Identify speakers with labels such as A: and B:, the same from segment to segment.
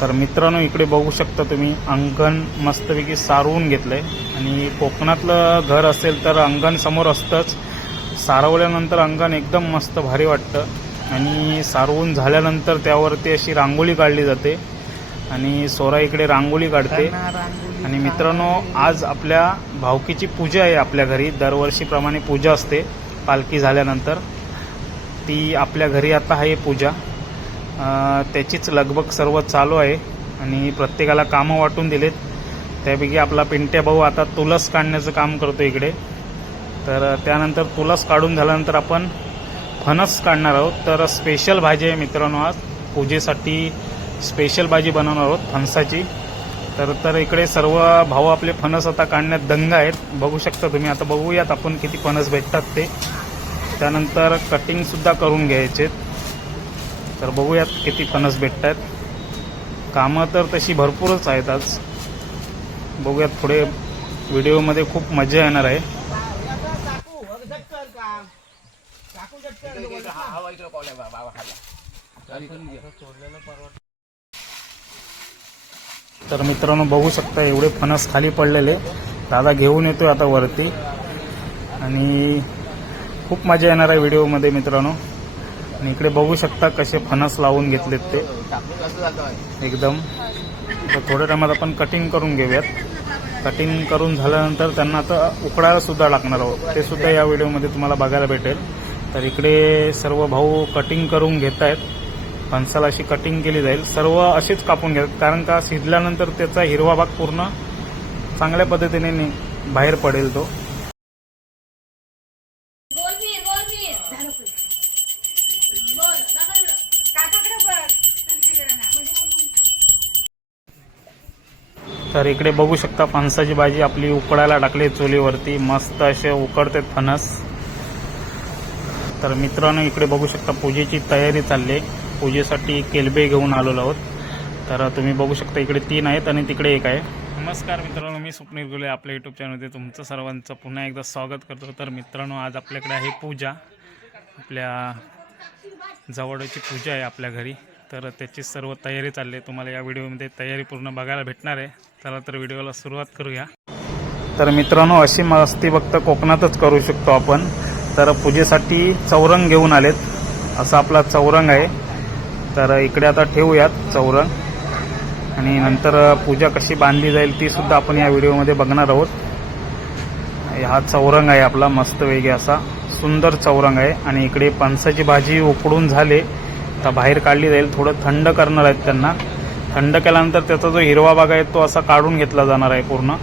A: तर मित्रांनो इकडे बघू शकता तुम्ही अंगण मस्तपैकी सारवून घेतलंय. आणि कोकणातलं घर असेल तर अंगण समोर असतंच. सारवल्यानंतर अंगण एकदम मस्त भारी वाटतं. आणि सारवून झाल्यानंतर त्यावरती अशी रांगोळी काढली जाते. आणि सोरा इकडे रांगोळी काढते. आणि मित्रांनो आज आपल्या भावकीची पूजा आहे आपल्या घरी. दरवर्षीप्रमाणे पूजा असते पालखी झाल्यानंतर. ती आपल्या घरी आता आहे पूजा. त्याचीच लगबग सर्व चालू आहे आणि प्रत्येकाला कामं वाटून दिलेत. त्यापैकी आपला पिंट्या भाऊ आता तुलस काढण्याचं काम करतो इकडे. तर त्यानंतर तुलस काढून झाल्यानंतर आपण फणस काढणार आहोत. तर स्पेशल भाजी आहे मित्रांनो आज. पूजेसाठी स्पेशल भाजी बनवणार आहोत फणसाची. तर तर इकडे सर्व भाऊ आपले फणस आता काढण्यात दंग आहेत. बघू शकता तुम्ही आता बघूयात आपण किती फणस भेटतात ते. त्यानंतर कटिंगसुद्धा करून घ्यायचे तर बघूयात किती फणस आहेत कामं तर तशी भरपूरच आहेत आज. बघूयात पुढे व्हिडिओमध्ये खूप मजा येणार आहे. तर मित्रांनो बघू शकता एवढे फणस खाली पडलेले. दादा घेऊन येतोय आता वरती. आणि खूप मजा येणार आहे व्हिडिओमध्ये मित्रांनो. आणि इकडे बघू शकता कसे फणस लावून घेतलेत ते. एकदम. तर थोड्या टायमात आपण कटिंग करून घेऊयात. कटिंग करून झाल्यानंतर त्यांना आता उकडायला सुद्धा लागणार आहोत. ते सुद्धा या व्हिडिओमध्ये तुम्हाला बघायला भेटेल. तर इकडे सर्व भाऊ कटिंग करून घेत आहेत फणसाला अशी कटिंग केली जाईल. सर्व अशीच कापून घेतात. कारण का शिजल्यानंतर त्याचा हिरवा भाग पूर्ण चांगल्या पद्धतीने नि- बाहेर पडेल तो. तर इकडे बघू शकता फणसाची भाजी आपली उकडायला टाकली चुलीवरती. मस्त असे उकडते फणस. तर मित्रांनो इकडे बघू शकता पूजेची तयारी चालली आहे. पूजेसाठी केलबे घेऊन आलेलो आहोत. तर तुम्ही बघू शकता इकडे तीन आहेत आणि तिकडे एक आहे. नमस्कार मित्रांनो मी स्वप्नील गुले आपल्या यूट्यूब चॅनलमध्ये तुमचं सर्वांचं पुन्हा एकदा स्वागत करतो. तर मित्रांनो आज आपल्याकडे आहे पूजा. आपल्या जवळची पूजा आहे आपल्या घरी. तर त्याची सर्व तयारी चालली आहे. तुम्हाला या व्हिडिओमध्ये तयारी पूर्ण बघायला भेटणार आहे. चला तर व्हिडिओला सुरुवात करूया. तर मित्रांनो अशी मस्ती फक्त कोकणातच करू शकतो आपण. तर पूजेसाठी चौरंग घेऊन आलेत. असा आपला चौरंग आहे. तर इकडे आता ठेवूयात चौरंग. आणि नंतर पूजा कशी बांधली जाईल ती सुद्धा आपण या व्हिडिओमध्ये बघणार आहोत. हा चौरंग आहे आपला मस्त वेगळा असा. सुंदर चौरंग आहे. आणि इकडे पणसाची भाजी उकडून झाले. आता बाहेर काढली जाईल. थोडं थंड करणार आहेत त्यांना. थंड केल्यानंतर त्याचा जो हिरवा भाग आहे तो असा काढून घेतला जाणार आहे पूर्ण.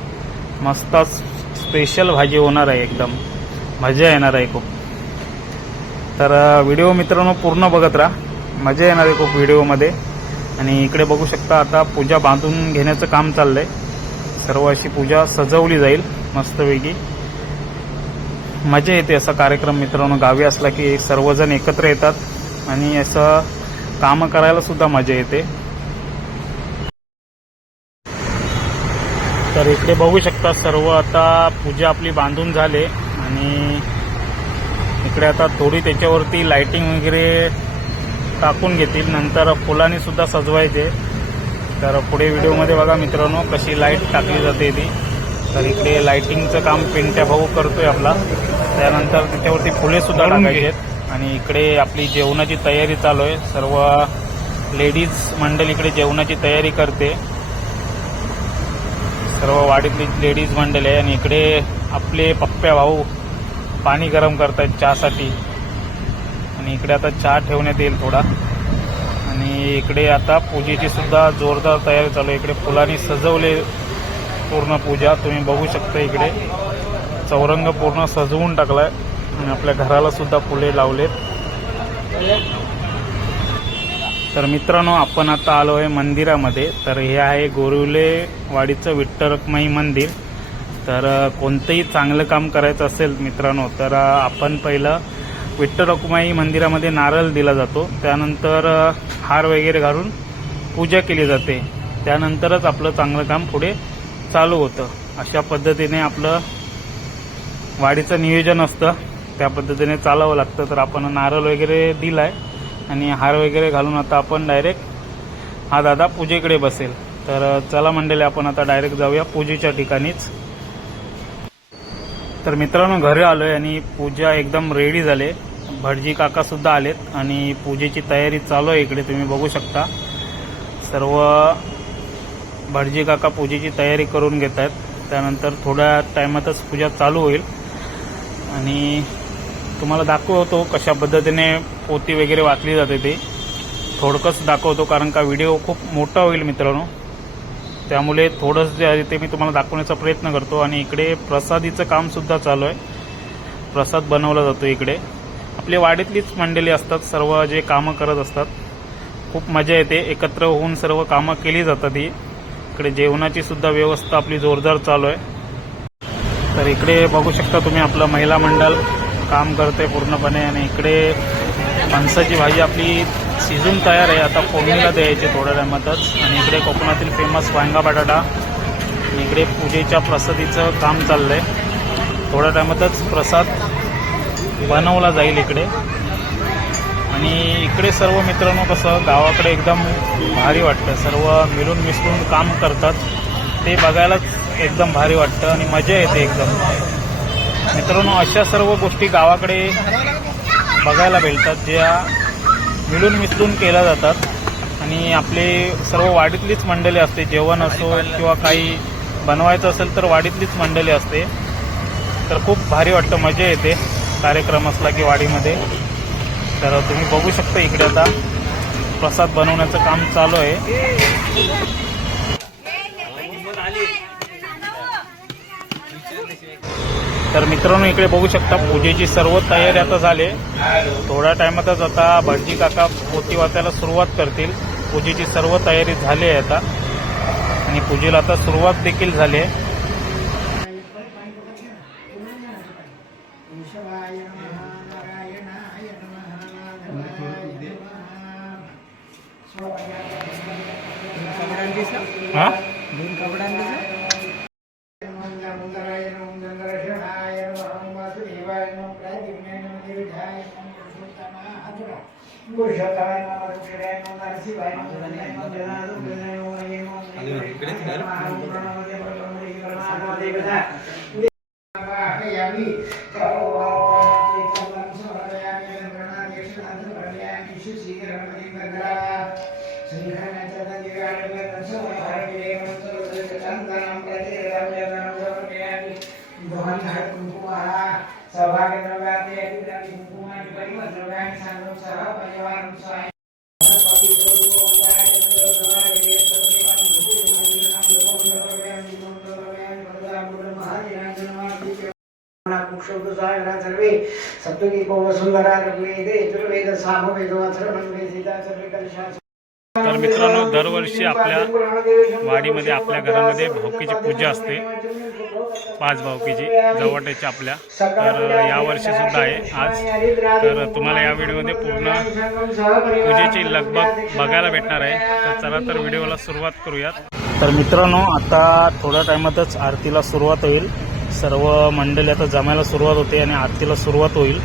A: मस्त स्पेशल भाजी होणार आहे एकदम. मजा येणार आहे खूप. तर व्हिडिओ मित्रांनो पूर्ण बघत राहा. मजा येणार आहे खूप व्हिडिओमध्ये आणि इकडे बघू शकता आता पूजा बांधून घेण्याचं काम चाललंय. सर्व अशी पूजा सजवली जाईल मस्तपैकी. मजा येते असा कार्यक्रम मित्रांनो. गावी असला की सर्वजण एकत्र येतात. आणि असं कामं करायला सुद्धा मजा येते. तर इकडे बघू शकता सर्व आता पूजा आपली बांधून झाले आणि इकडे आता थोडी त्याच्यावरती लाइटिंग वगैरे टाकून घेतील. नंतर फुलांनी सुद्धा सजवायचे. तर पुढे व्हिडिओमध्ये बघा मित्रांनो कशी लाइट टाकली जाते ती. तर इकडे लाइटिंगचं काम पिंट्या भाऊ करतोय आपला. त्यानंतर त्याच्यावरती फुले सुद्धा टाकायचे आहेत. आणि इकडे आपली जेवणाची तयारी चालू आहे. सर्व लेडीज मंडळ इकडे जेवणाची तयारी करते. सर्व वाडीतली लेडीज मंडळ आहे आणि इकडे आपले पप्प्या भाऊ पाणी गरम करतायत चहासाठी. आणि इकडे आता चहा ठेवण्यात येईल थोडा. आणि इकडे आता पूजेची सुद्धा जोरदार तयारी चालू आहे. इकडे फुलांनी सजवले पूर्ण पूजा. तुम्ही बघू शकता इकडे. चौरंग पूर्ण सजवून टाकलाय. आणि आपल्या घराला सुद्धा फुले लावलेत. तर मित्रांनो आपण आता आलो आहे मंदिरामध्ये. तर हे आहे गोरिवले वाडीचं मंदिर. तर कोणतंही चांगलं काम करायचं असेल मित्रांनो तर आपण पहिलं विठ्ठल मंदिरामध्ये नारळ दिला जातो. त्यानंतर हार वगैरे घालून पूजा केली जाते. त्यानंतरच आपलं चांगलं काम पुढे चालू होतं. अशा पद्धतीने आपलं वाडीचं नियोजन असतं. त्या पद्धतीने चालावं लागतं. तर आपण नारळ वगैरे दिलाय आणि हार वगैरे घालून आता आपण डायरेक्ट हा दादा पूजेकडे बसेल. तर चला मंडळी आपण आता डायरेक्ट जाऊया पूजेच्या ठिकाणीच. तर मित्रांनो घरी आलोय आणि पूजा एकदम रेडी झाले. भटजी काका सुद्धा आलेत आणि पूजेची तयारी चालू आहे इकडे तुम्ही बघू शकता. सर्व भटजी काका पूजेची तयारी करून घेत आहेत त्यानंतर थोड्या टायमातच पूजा चालू होईल. आणि तुम्हाला दाखवतो कशा पद्धतीने पोती वगैरे वाचली जाते ते. थोडकंच दाखवतो कारण का व्हिडिओ खूप मोठा होईल मित्रांनो. त्यामुळे थोडंच जे आहे ते मी तुम्हाला दाखवण्याचा प्रयत्न करतो आणि इकडे प्रसादीचं कामसुद्धा चालू आहे. प्रसाद बनवला जातो इकडे. आपली वाडीतलीच मंडळी असतात सर्व जे कामं करत असतात. खूप मजा येते एकत्र होऊन सर्व कामं केली जातात ही. इकडे जेवणाची सुद्धा व्यवस्था आपली जोरदार चालू आहे. तर इकडे बघू शकता तुम्ही आपलं महिला मंडळ. काम करते पूर्णपणे आणि इकडे फणसाची भाजी आपली शिजून तयार आहे. आता फोडणीला द्यायची थोड्या टायमातच आणि इकडे कोकणातील फेमस वांगा बटाटा. आणि इकडे पूजेच्या प्रसादीचं काम चाललंय. थोड्या टायमातच प्रसाद बनवला जाईल इकडे. आणि इकडे सर्व मित्रांनो कसं गावाकडे एकदम भारी वाटतं. सर्व मिळून मिसळून काम करतात. ते बघायलाच एकदम भारी वाटतं आणि मजा येते एकदम. मित्रांनो अशा सर्व गोष्टी गावाकडे बघायला भेटतात ज्या मिळून मिसळून केल्या जातात. आणि आपले सर्व वाडीतलीच मंडळी असते जेवण असो किंवा काही बनवायचं असेल तर वाडीतलीच मंडळी असते. तर खूप भारी वाटतं मजा येते कार्यक्रम असला की वाडीमध्ये. तर तुम्ही बघू शकता इकडे आता प्रसाद बनवण्याचं काम चालू आहे. तर मित्रांनो इकडे बघू शकता पूजेची सर्व तयारी आता झाली. थोड्या टायमातच आता भटजी काका पोती वाचायला सुरुवात करतील. पूजेची सर्व तयारी झाली आहे आता. आणि पूजेला आता सुरुवात देखील झाली आहे. हा?
B: पुरुषोत्तमाय नमः शुक्राय नमः शिवाय नमः जनार्दनाय नमः ये नमः प्रणामयामि भगवान हर कुमारा सर्वे वसुंधरा ऋग्वेदे यजुर्वेद सामवेद अथर्वण वेदिता सर्वे कलशा
A: तर मित्रांनो दरवर्षी आपल्या वाडीमध्ये आपल्या घरामध्ये भावकीची पूजा असते. पाच भावकीची जवळची आपल्या. तर यावर्षी सुद्धा आहे आज. तर तुम्हाला या व्हिडिओमध्ये पूर्ण पूजेची लगबग बघायला भेटणार आहे. तर चला तर व्हिडिओला सुरुवात करूयात. तर मित्रांनो आता थोड्या टायमातच आरतीला सुरुवात होईल. सर्व मंडळी आता जमायला सुरुवात होते आणि आरतीला सुरुवात होईल.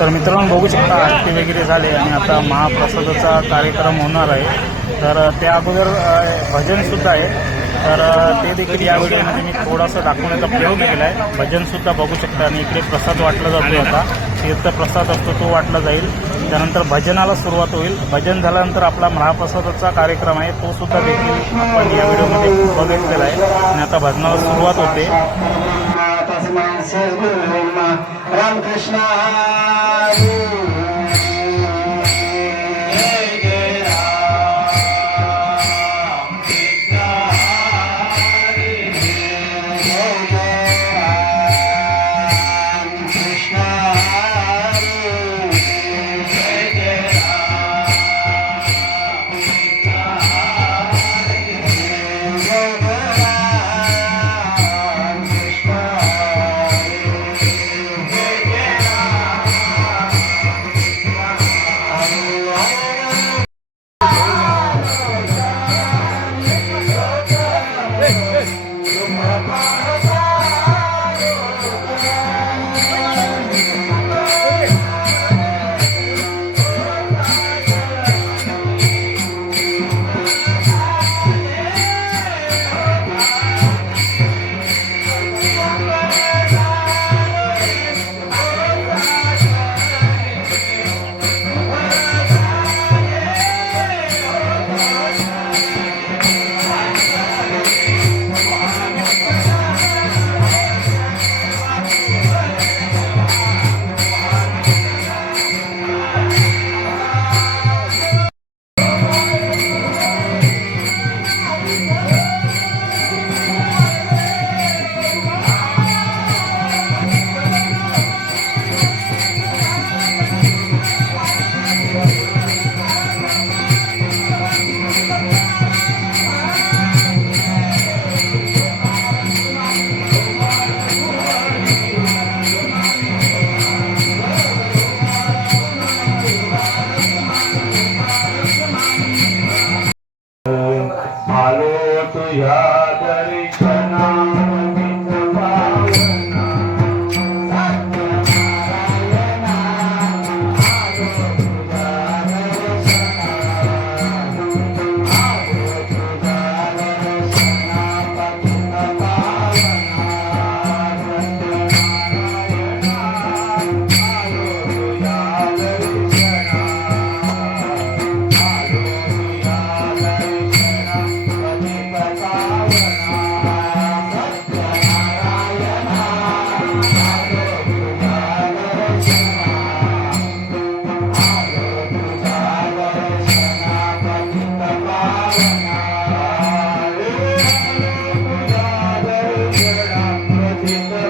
A: तर मित्रांनो बघू शकता आरती वगैरे झाले आणि आता महाप्रसादाचा कार्यक्रम होणार आहे. तर त्या अगोदर भजनसुद्धा आहे. तर ते देखील या व्हिडिओमध्ये मी थोडासा दाखवण्याचा प्रयोग केला आहे. भजनसुद्धा बघू शकता आणि इकडे प्रसाद वाटला जातो आता. तीर्थ प्रसाद असतो तो वाटला जाईल. त्यानंतर भजनाला सुरुवात होईल. भजन झाल्यानंतर आपला महाप्रसादाचा कार्यक्रम आहे तो सुद्धा देखील आपण या व्हिडिओमध्ये बघितलेला आहे. आणि आता भजनाला सुरुवात होते.
C: तस्मै श्री गुरु रामकृष्ण Amen.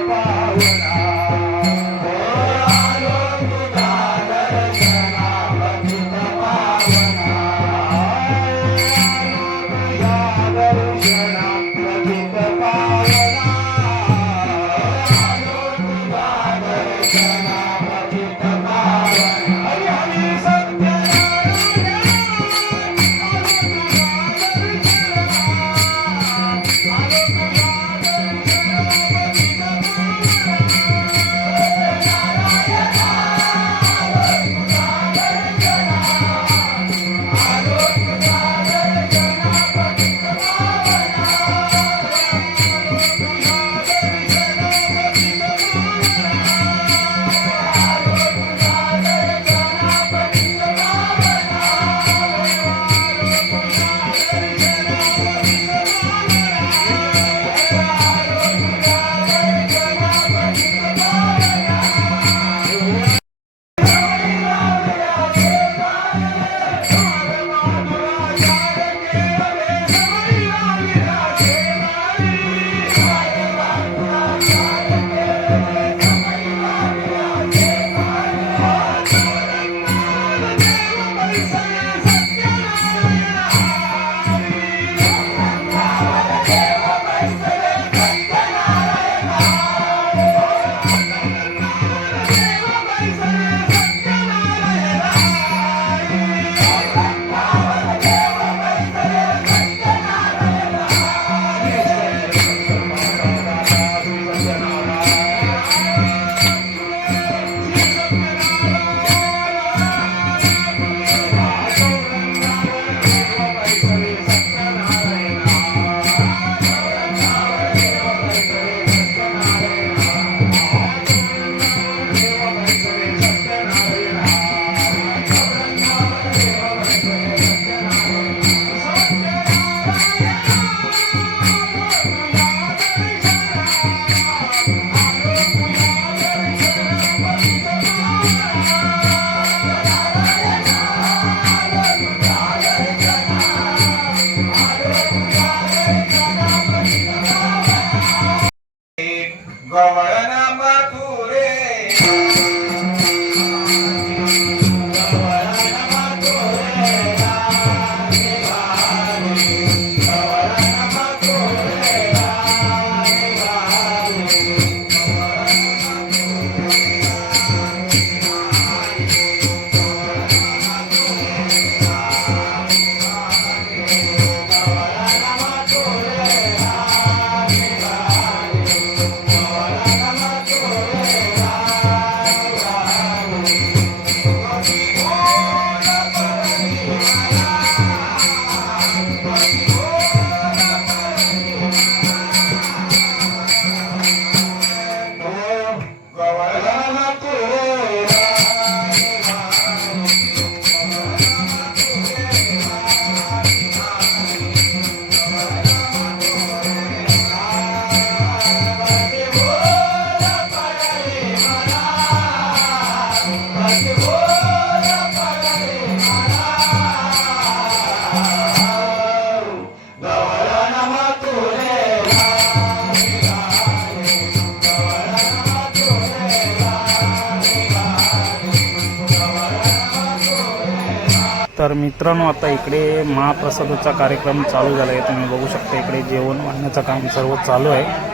A: तर मित्रांनो आता इकडे महाप्रसादाचा कार्यक्रम चालू झाला आहे तुम्ही बघू शकता इकडे जेवण वाढण्याचं काम सर्व चालू आहे.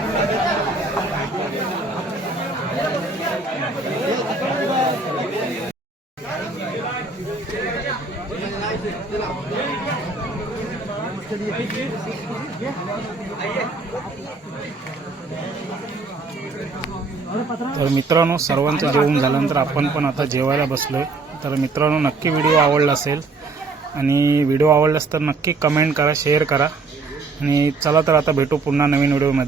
A: तर मित्रांनो सर्वांचं जेवण झाल्यानंतर आपण पण आता जेवायला बसलोय. तर मित्रांनो नक्की व्हिडिओ आवडला असेल आणि व्हिडिओ आवडलास तर नक्की कमेंट करा शेअर करा. आणि चला तर आता भेटू पुन्हा नवीन व्हिडिओमध्ये.